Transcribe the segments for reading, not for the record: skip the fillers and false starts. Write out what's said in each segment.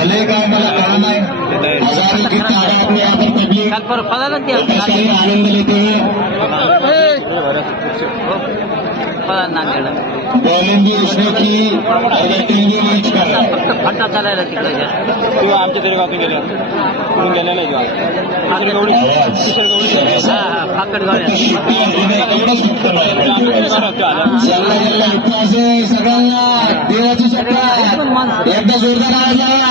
आले काय मला कळा नाही. हजारों की तादाद में यहाँ पर पब्लिक काही आनंद लेते हुए बॉलिंग भी उसने की और बैटिंग भी मैच का फक्त फटा चालायला तिकडे किंवा आमच्या तरी गावातून गेल्या तुम्ही गेल्या नाही फाकड गाड्या सगळ्यांना देवाची शपथ एकदा जोरदार आवाज आला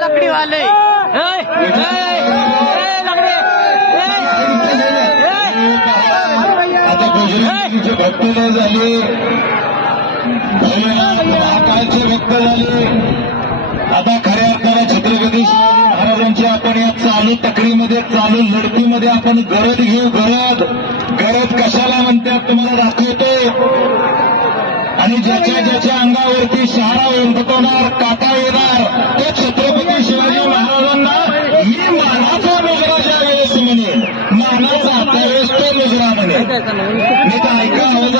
लकडी वाले आता बजरंगचे भक्त नाही झाले, महाकाळचे भक्त झाले. आता खऱ्या अर्थाला छत्रपती शिवाजी महाराजांची आपण या चालू तकरीमध्ये चालू लढतीमध्ये आपण गरज घेऊ. गरज कशाला म्हणतात तुम्हाला दाखवतो. आणि ज्याच्या ज्याच्या अंगावरती शहारा उमटवणार काटा येणार तो छत्रपती शिवाजी महाराजांना मी मानाचा मुजरा ज्या वेळेस म्हणेन, मानाचा त्यावेळेस तो मुजरा म्हणेन. मी तर ऐका आवाज